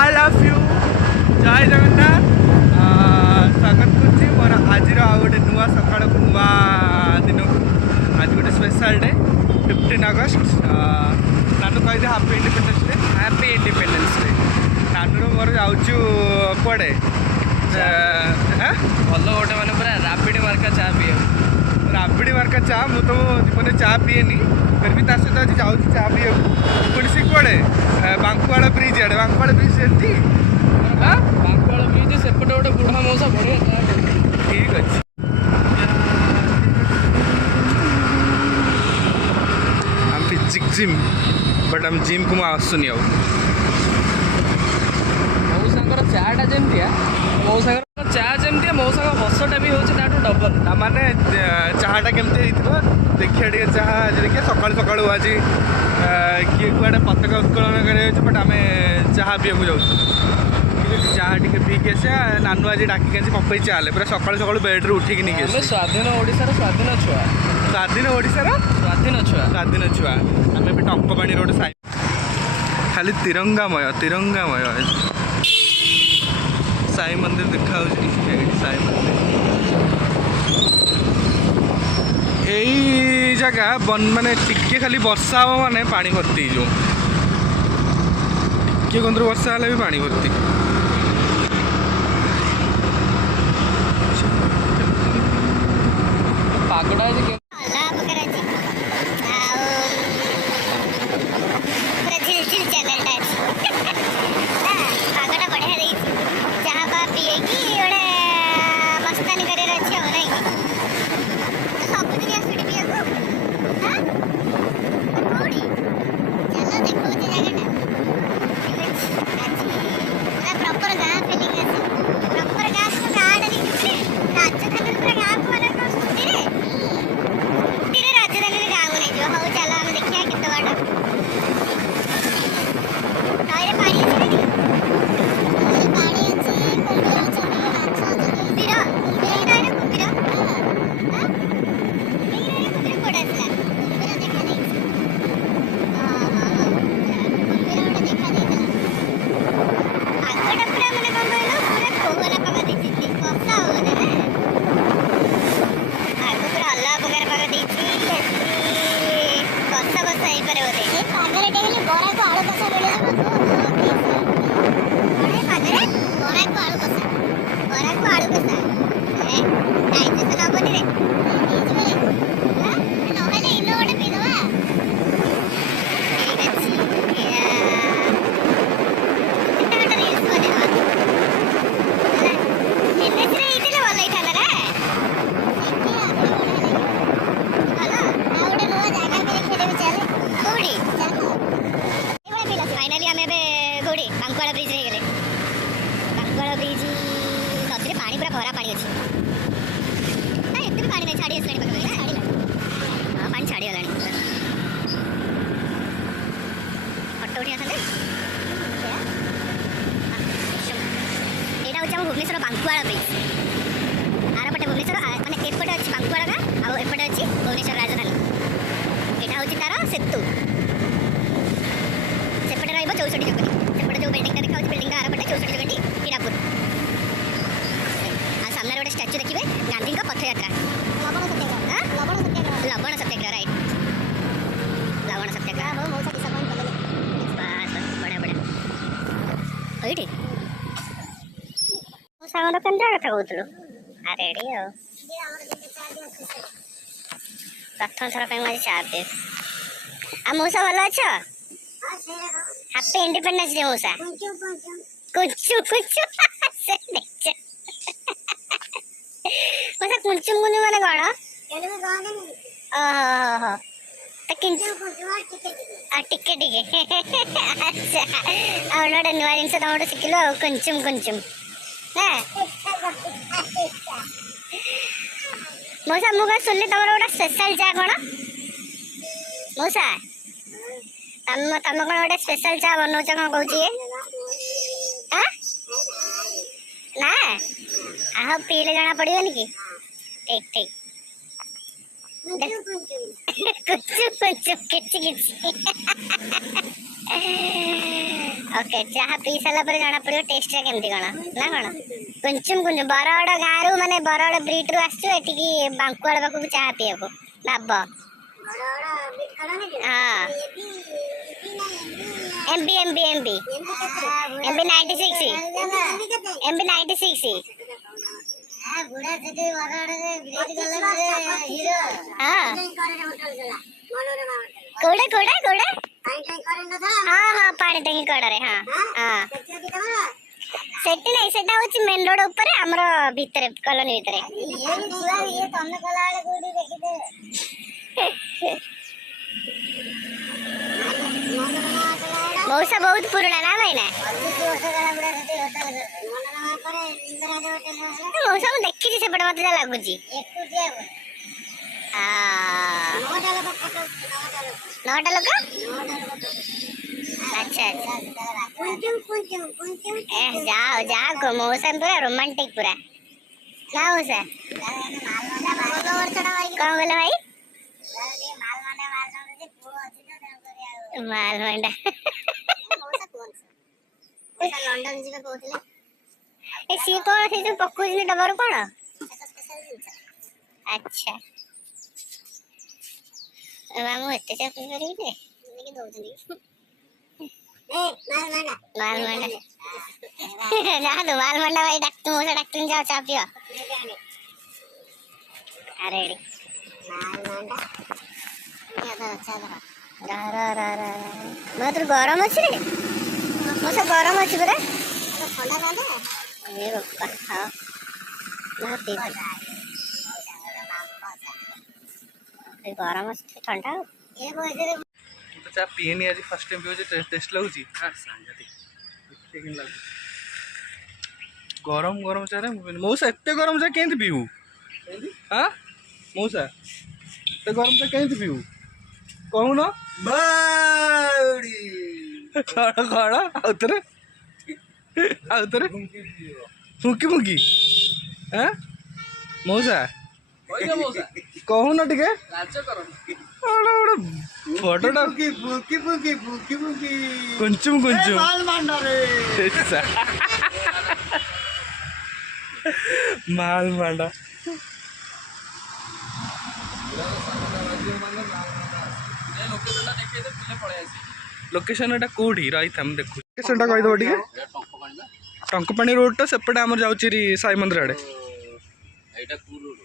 I love you जय जगन्नाथ स्वागत करुच्ची मोर आज गोटे नुआ सका नुआ दिन आज गोटे स्पेशल डे 15 अगस्त नानू कही happy independence day happy independence day. नानू मोर जाऊँ कड़े भल गोटे मैंने पूरा रापिड मार्का चा पी राबिड़ी मार्का चा मु तो जीवन चा पीएनी फिर भी सहित आज जाऊँ चा पी पुणी सी कड़े बांकुआड़ ब्रिज आड़े बांकुआड़ ब्रिज सेमती बांकुआड़ ब्रिज सेपटे गोटे बुढ़ा मौसा बढ़िया ठीक अच्छे आम फिजिक जिम बट आम जिम को आसुनी मौसा चाटा जमी मौसा चा जमी मौसा हसटा भी होता डबल माने चाटा केमती देखिए टे चाह देखिए सका सका आज किए कड़े पताका उत्कलन कर बट आम चाह पीवा जाऊँ चाह टे पीके आस नानू आज डाक पपई चाले पूरा सका सका बेड्रु उठिक नहीं स्वाधीन ओडिशार स्वाधीन छुआ स्वाधीन ओडिशार स्वाधीन छुआ आम भी टंकपाणी रोड साई खाली तिरंगामय साई मंदिर देखा साई मंदिर यही जगह बन माने टिके खाली वर्षा हम माने पानी भर्ती जो टिके कंद्र वर्षा है भी पानी भर्ती पागड़ा भरा पानी अच्छी ना एत भी पानी नहीं छाड़ी हाँ पानी छाड़ी गला फटो उठी आसते यहाँ हूँ भुवनेश्वर बांकुआड़ ब्रिज आर पटे भुवनेश्वर मैंने एपटे अच्छी बांकुआड़ गाँ आउटे अच्छी भुवनेश्वर राजधानी यहाँ हूँ तार सेतु सेपटे रौसठी जगह सेपटे जो बिल्डिंग देखा बिल्डिंग आर पटे 64 जगह हीरापुर सामने गोटे स्टाच्यू देखिए गांधी का पथयात्रा लवण सत्याग्रह राइट लवण सत्याग्रह बढ़िया बढ़िया ये सागर दुकान जा कथा कहूँ अरे प्रथम थर पर चा पी आ मौसा भल अच्छ हैप्पी इंडिपेंडेंस डे मौसा कुचु कुचु मौसा कुंचुम कुंचुम माने कौन टिके टिके अच्छा और गोटे नुआ जिन तुम शिखिल कुंचुम कुंचुम मौसा मुझे शुणिली तुम गोटे स्पेशल चा कौन मौसा तुम तुम कौन गोटे स्पेशल चा बनाऊच कौन कहूँ ना आह पीले जना पड़ोनी कि ठीक ठीक कुछ किसी किसी ओके चाहा पी सारा पर जाना पड़ो टेस्ट रे केमती कोन ना कोन कुंचुम कुंचुम बरगड़ गारू माने बरगड़ ब्रीट रू आछो एटिकी बांकुआड़ बाकू चाहा पियको नाब हां MB MB MB MB 96 MB 96 हां बुढ़ा से बरगड़ रे ब्रीट गले हीरो हां कोड़े कोड़े कोड़े हाँ हाँ पानी टंकी कड़े हाँ हाँ सेटी नहीं सेटा होची मेन रोड ऊपर हमरो भीतर कॉलोनी भीतर ये तन्ने कला वाले कोडी देखिते मौसा बहुत पुराना ना भाई ना मौसा को देखि से बड़ मत लागु जी नौटा लोग अच्छा अच्छा जाओ जाओ मौसम पूरा रोमांटिक पूरा क्या मौसा कौन बोला भाई माल मंडा लंडन जी कहते सी कौन से जो पकुज डबर कौन अच्छा मामू एते से पी करी दे लेके दउछनी माल मंडा जा दो माल मंडा भाई डॉक्टर मोसा डॉक्टर जाओ चा पियो अरे माल मंडा या तो अच्छा रा मैं तो गरम अछि रे मोसा गरम अछि बरे ठंडा रहंदा ए बाबा हां ना पी गरम अछि ठंडा ए बजे तो चा पीएनी आज फर्स्ट टाइम पियो टेस्ट लागुची हां सांगती ठीक लागु गरम गरम चा रे मौसा एते गरम चा केंति पीऊ हां मौसा एते गरम चा केंति पीऊ कहू न बाड़ी खड़ा खड़ा आउतरे फुकी फुकी हां मौसा कहू न टिके फोटोटा फुकी फुकी फुकी फुकी कुंचुम कुंचुम माल मांडा रे माल मांडा लोकेशन एटा कोठी रही हम देखु लोकेशन टा कहि दो टिके टंकपाणी रोड टा सेपटे हमर जाउची री साई मंदिर आडे एटा कू रोड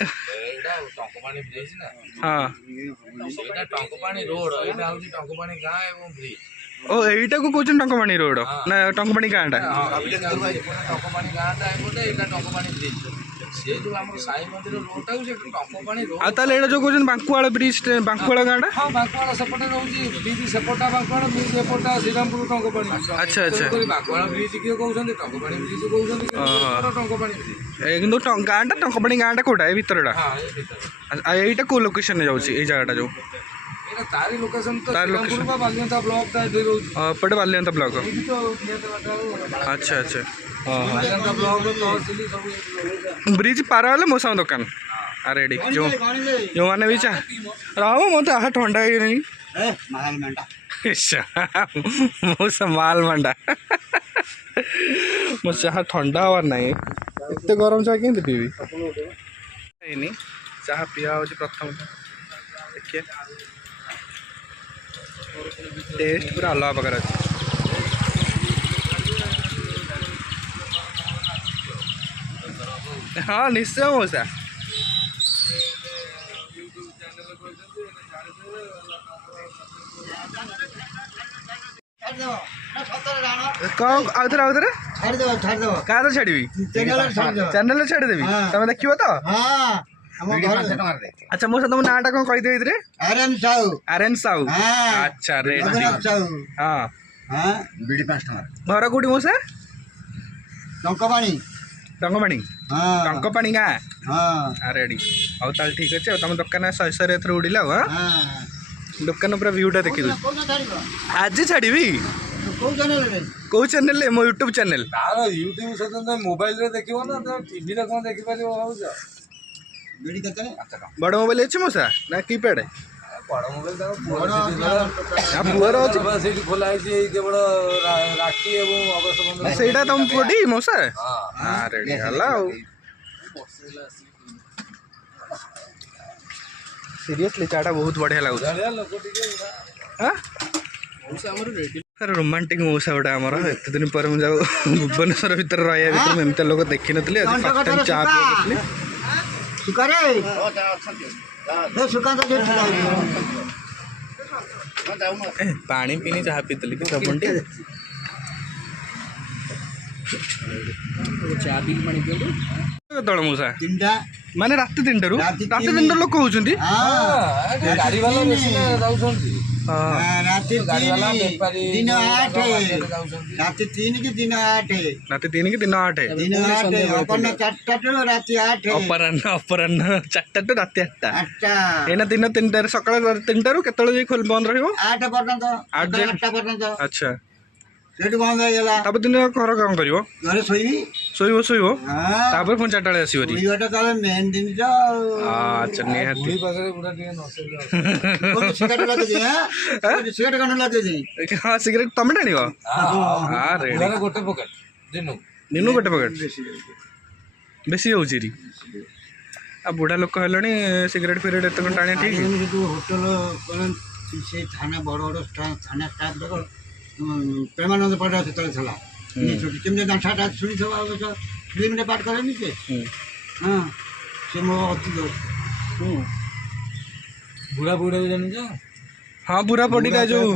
एटा टंकपाणी ब्रिज ना हां एटा टंकपाणी रोड एटा होची टंकपाणी गां एवं ब्रिज ओ एटा को कोचन टंकपाणी रोड ना टंकपाणी गांडा टंकपाणी गां टा एपटे एटा टंकपाणी ब्रिज से जो हमर साई मंदिर रोड टा से टंकपाणी रोड आ ताले एटा जो कोचन बांकुवाला ब्रिज बांकुवाला गांडा हां बांकुवाला सेपटे रहउची ब्रिज सेपटा बांकुवाला ब्रिज एपटा श्रीरामपुर टंकपाणी अच्छा अच्छा बांकुवाला ब्रिज के कहउछन टंकपाणी ब्रिज कहउछन टंकपाणी ब्रिज ए किंतु गांडा टंकपाणी गांडा कोटा ए भीतरडा हां ए भीतर आ एटा को लोकेशन ने जाउची ए जगहटा जो एटा तारी लोकेशन तो तारी श्रीरामपुर location। बा बालियंता ब्लॉक ता दे रहउची पटे बालियंता ब्लॉक एठी तो नियत बाटा अच्छा अच्छा हां बालियंता ब्लॉक तहसील सब ब्रिज पार वाले मौसा दुकान रेडी जो जो माने भी चाह रहो मत आह ठंडा ही नहीं माल मांडा मौसा माल मंडा मो चाह ठंडा हवार नहीं एत गरम चाह के पीबी चाह पिया हो प्रथम देखिए टेस्ट पूरा अलग प्रकार अच्छे हाँ निश्चय मौसा कौन आउथरे आउथरे छाड़ दो क्या तो छाड़ी चैनल छाड़ी देवी तुम देखियो तो हां हम घर अच्छा मौसा तुम नाटा कौन कहि देई रे आरएन साहू हां अच्छा रेडी रघुनाथ साहू हां हां बीडी 5 टका घर कोठी मौसा टंकपाणी टंकपाणी हां टंकपाणी गाँ हां रेडी आउ ताल ठीक अच्छे तुम दुकान शहे एथर उड़िला हाँ हां दुकान पूरा व्यूटा देखी दो कोन छाड़िबो आज छाड़ी को चैनल रे कौ चैनल मो यूट्यूब चैनल तार यूट्यूब से मोबाइल रे देखिबो ना तो टीवी रे कोन देखि परिबो होउछ बीडी केते अच्छा बड़ मोबाइल अच्छे मौसा ना कीपैड ବଡ଼ ମୋବାଇଲ ତାଙ୍କ ବଡ଼ ପୁଅର ଅଛି ସେଇଠି ଖୋଲା ହେଇଛି ଏଇ କେବଳ ରାକ୍ଷୀ ଏବଂ ଅଗଷ୍ଟ 15 ସେଇଟା ତମ ପୁଅଟି ମଉସା ହଁ ହଁ ରେଡ଼ି ହେଲା ଆଉ ସିରିୟସଲି ଚାଟା ବହୁତ ବଢ଼ିଆ ଲାଗୁଛି ଜାଣିଆ ଲୋକ ଟିକେ ଆମର ରେଡି ରୋମାଣ୍ଟିକ ମଉସା ଗୋଟେ ଆମର ଏତେ ଦିନ ପରେ ମୁଁ ଯାଉ ଭୁବନେଶ୍ୱର ଭିତରେ ରହିବା ଭିତରେ ମୁଁ ଏମିତି ଲୋକ ଦେଖିନଥିଲି ଆଜି ଫାର୍ଷ୍ଟ ଟାଇମ୍ ଚା ପିଉଥିଲି ସୁକାରେ ସୁକାନ୍ତ ପାଣି ପିନି ଚାହା ପିଇଥିଲି କି ସବୁଠି କେତେବେଳେ ମଉସା ତିନିଟା ମାନେ ରାତି 3ଟାରୁ ରାତି ରାତି 3 3ଟାରୁ ଲୋକ ହଉଛନ୍ତି ଗାଡ଼ି ବାଲା ବେଶୀ ଯାଉଛନ୍ତି ରାତି ଗାଡ଼ି ବାଲା 3 ବେପାରୀ ଦିନ 8 ଯାଉଛନ୍ତି ରାତି 3 କି ଦିନ 8 ରାତି 3 କି ଦିନ 8 ଦିନ 8 ଅପରାହ୍ନ 4ଟାରୁ ରାତି 8 ଅପରାହ୍ନ 4ଟାରୁ ରାତି 8ଟା 8ଟା ଏଇନା ଦିନ 3ଟାରେ ସକାଳ 3ଟାରୁ କେତେବେଳେ ଯାଇ ବନ୍ଦ ରହିବ 8 ପର୍ଯ୍ୟନ୍ତ 8 8ଟା ପର୍ଯ୍ୟନ୍ତ ଆଚ୍ଛା ସେଠୁ ବନ୍ଦ ହେଇଗଲା ତାପରେ ଦିନ ଘର କ'ଣ କରିବ ଘରେ ଶୋଇବି ଶୋଇବ ହଁ ତାପରେ ପୁଣି 4ଟା ବେଳେ ଆସିବ ଶୋଇବାଟା ତାହେଲେ ମେନ୍ ଜିନିଷ ଆଚ୍ଛା ନିହାତି ଗୁଡ଼ି ପାଖରେ ପୁରା ଟିକେ ନସେଇଲେ ସିଗାରେଟ ଲଗେଇଛି ସିଗାରେଟ କାଣ୍ଡ ଲଗେଇଛି ହଁ ସିଗାରେଟ ତମେ ଟାଣିବ ରେଡ଼ି ଗୋଟେ ପକେଟ ଦିନକୁ ଗୋଟେ ପକେଟ ବେଶୀ ହେଉଛି ଏଠି ଆଉ ବୁଢ଼ା ଲୋକ ହେଲେଣି ସିଗାରେଟ ଫିଗାରେଟ ଏତେ କ'ଣ ଟାଣିବା ଠିକ୍ ଯେହେତୁ ହୋଟେଲ ସେ ଥାନା ବଡ଼ ବଡ଼ ଥାନା ଷ୍ଟାଫ୍ ଯାକ ପ୍ରେମାନନ୍ଦ ପଡ଼ା ସେତେବେଳେ ଥିଲା କେମିତି ଦାଣ୍ଠାଟା ଶୁଣିଥିବ ଆଉ ଫିଲ୍ମରେ ପାଠ କରେନି ସେ ହଁ ସେ ମୋ ଅତି ବୁଢ଼ା ବୁଢ଼ା ଜାଣିଛ ହଁ ବୁଢ଼ା ପଡ଼ିଟା ଯୋଉ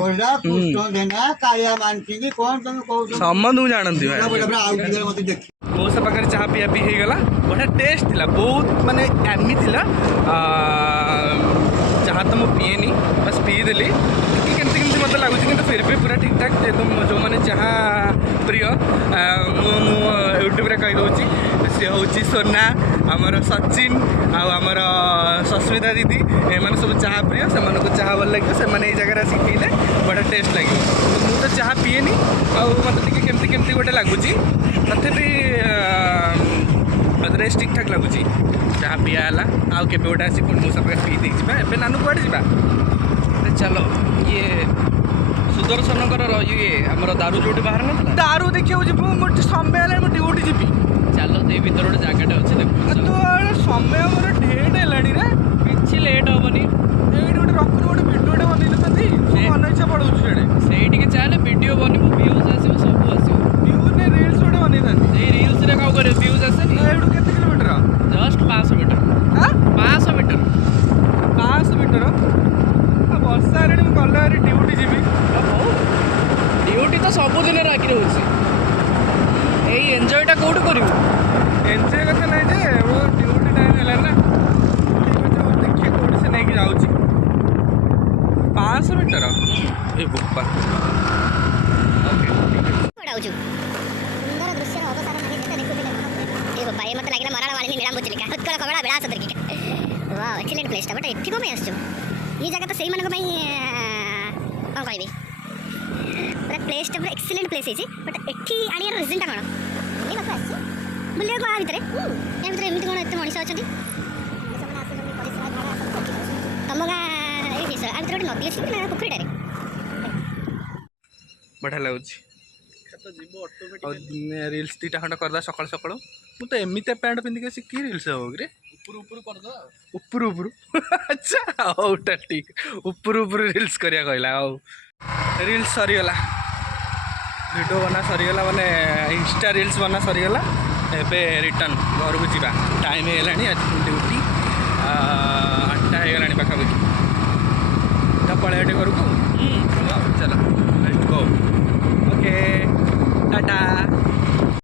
କୃଷ୍ଣ ଦେନା କାଳିଆ ମାନସିଂହ କଣ ତମେ କହୁଛ ସମସ୍ତଙ୍କୁ ଜାଣନ୍ତି ଭାଇ ଆଉ ଟିକେ ମତେ ଦେଖି ମଉସା ପାଖରେ ଚାହା ପିଆ ପିଇ ହେଇଗଲା ବଢ଼ିଆ ଟେଷ୍ଟ ଥିଲା ବହୁତ ମାନେ ୟାମି ଥିଲା ଚାହା ତ ମୁଁ ପିଏନି ବାସ୍ ପିଇଦେଲି ଟିକେ କେମିତି ମୋତେ ଲାଗୁଛି କିନ୍ତୁ ଫିର୍ ବି ପୁରା ଠିକ୍ ଠାକ୍ ଯେହେତୁ ଯେଉଁମାନେ ଚାହା ପ୍ରିୟ ମୁଁ ୟୁଟ୍ୟୁବରେ କହିଦେଉଛି ସେ ହେଉଛି ସୋନା ଆମର ସଚିନ ଆଉ ଆମର ସସ୍ମିତା ଦିଦି ଏମାନେ ସବୁ ଚାହା ପ୍ରିୟ ସେମାନଙ୍କୁ ଚାହା ଭଲ ଲାଗିବ ସେମାନେ ଏଇ ଜାଗାରେ ଆସିକି ପିଇଲେ ବଢ଼ିଆ ଟେଷ୍ଟ ଲାଗିବ ମୁଁ ତ ଚାହା ପିଏନି ଆଉ ମୋତେ ଟିକେ କେମିତି ଗୋଟେ ଲାଗୁଛି ତଥାପି ରେଷ୍ଟ ଠିକ୍ ଠାକ୍ ଲାଗୁଛି ଚାହା ପିଆ ହେଲା ଆଉ କେବେ ଗୋଟେ ଆସି ପୁଣି ମଉସା ପାଖରେ ପିଇ ଦେଇକି ଯିବା ଏବେ ନାନୁ କୁଆଡ଼େ ଯିବା ଚାଲ ଇଏ ସୁଦର୍ଶନଙ୍କର ଇଏ ଆମର ଦାରୁ ଯୋଉଠି ବାହାର ନଥିଲା ଦାରୁ ଦେଖିବାକୁ ଯିବୁ ମୋର ସମୟ ହେଲାଣି ମୁଁ ଡ୍ୟୁଟି ଯିବି ଚାଲ ସେଇ ଭିତରେ ଗୋଟେ ଜାଗାଟେ ଅଛି ଦେଖୁ ତୁ ସମୟ ମୋର ଢେଟ୍ ହେଲାଣି ରେ କିଛି ଲେଟ୍ ହବନି ଏଇଠି ଗୋଟେ ରଖୁରୁ ଗୋଟେ ଭିଡ଼ିଓଟେ ବନେଇ ଦେଉଛନ୍ତି ମନ ଇଚ୍ଛା ପଢ଼ଉଛି ସେଇଠି ସେଇଠିକି ଚାଲେ ଭିଡ଼ିଓ ବନିବ ଭ୍ୟୁଜ୍ ଆସିବ ସବୁ ଆସିବ ଭ୍ୟୁଜ୍ ରିଲ୍ସ ଗୋଟେ ବନେଇଥାନ୍ତି ସେଇ ରିଲ୍ସରେ କ'ଣ କରିବ ଭ୍ୟୁଜ୍ ଆସେନି ଏଇଠୁ କେତେ kilometre just 500 metre 500 metre 500 metre ବର୍ଷା ହେଲାଣି ମୁଁ ଗଲେ ଆରି ଡ୍ୟୁଟି ଯିବି ହଉ ଡ୍ୟୁଟି ତ ସବୁଦିନ ରାଗିରେ ହେଉଛି ଏଇ ଏନ୍ଜୟଟା କେଉଁଠି କରିବୁ ଏନ୍ଜୟ କଥା ନାହିଁ ଯେ ମୋ ଡ୍ୟୁଟି ଟାଇମ୍ ହେଲାଣି ନା ଠିକ୍ ଅଛି ମୁଁ ଦେଖିକି କେଉଁଠି ସେ ନେଇକି ଯାଉଛି 500 ମିଟର ଏ ବୋପା ଓକେ ଉଡ଼ାଉଛୁ ସୁନ୍ଦର ଦୃଶ୍ୟର ଅବସାନ ନାହିଁ ସେଟା ଦେଖୁଥିଲେ ଏ ବୋପା ଏ ମୋତେ ଲାଗିଲା ମରାଳ ମାଳିନୀ ନୀଳାମ୍ବୁ ଚିଲିକା ଉତ୍କଳ କମଳା ବିଳାସ ଦୁର୍ଗିକା ୱାଓ ଏକ୍ସିଲେଣ୍ଟ ପ୍ଲେସ୍ଟା ବଟ୍ ଏଠି କ'ଣ ପାଇଁ ଆସିଛୁ ये जगह तो ସେଇମାନଙ୍କ ପାଇଁ କ'ଣ କହିବି ପୁରା ପ୍ଲେସ୍ଟା ପୁରା ଏକ୍ସିଲେଣ୍ଟ ପ୍ଲେସ୍ ହେଇଛି ବଟ୍ ଏଠି ଆଣିବାର ରିଜନ୍ଟା କ'ଣ ବୁଲିବାକୁ ଆସିଛି ବୁଲିବାକୁ ଆ ଭିତରେ ଏମିତି କ'ଣ ଏତେ ମଣିଷ ଅଛନ୍ତି ତମ ଗାଁ ଏଇଠି ଆ ଭିତରେ ଗୋଟେ ନଦୀ ଅଛି ନା ପୋଖରୀଟାରେ ବଢ଼ିଆ ଲାଗୁଛି ଆଉ ରିଲ୍ସ ଦୁଇଟା ଖଣ୍ଡେ କରିଦେବା ସକାଳୁ ସକାଳୁ ମୁଁ ତ ଏମିତିଆ ପ୍ୟାଣ୍ଟ ପିନ୍ଧିକି ଆସି କି ରିଲ୍ସ ହବ କିରେ ଉପରୁ କରିଦେବା ଉପରୁ ଆଚ୍ଛା ହଉଟା ଠିକ୍ ଉପରୁ ରିଲ୍ସ କରିବା କହିଲା ଆଉ ରିଲ୍ସ ସରିଗଲା ଭିଡ଼ିଓ ବନା ସରିଗଲା ମାନେ ଇନଷ୍ଟା ରିଲ୍ସ ବନା ସରିଗଲା ଏବେ ରିଟର୍ନ ଘରକୁ ଯିବା ଟାଇମ୍ ହେଇଗଲାଣି ଡ୍ୟୁଟି 8ଟା ହେଇଗଲାଣି ପାଖାପାଖି ତ ପଳେଇବା ଟିକେ ଘରକୁ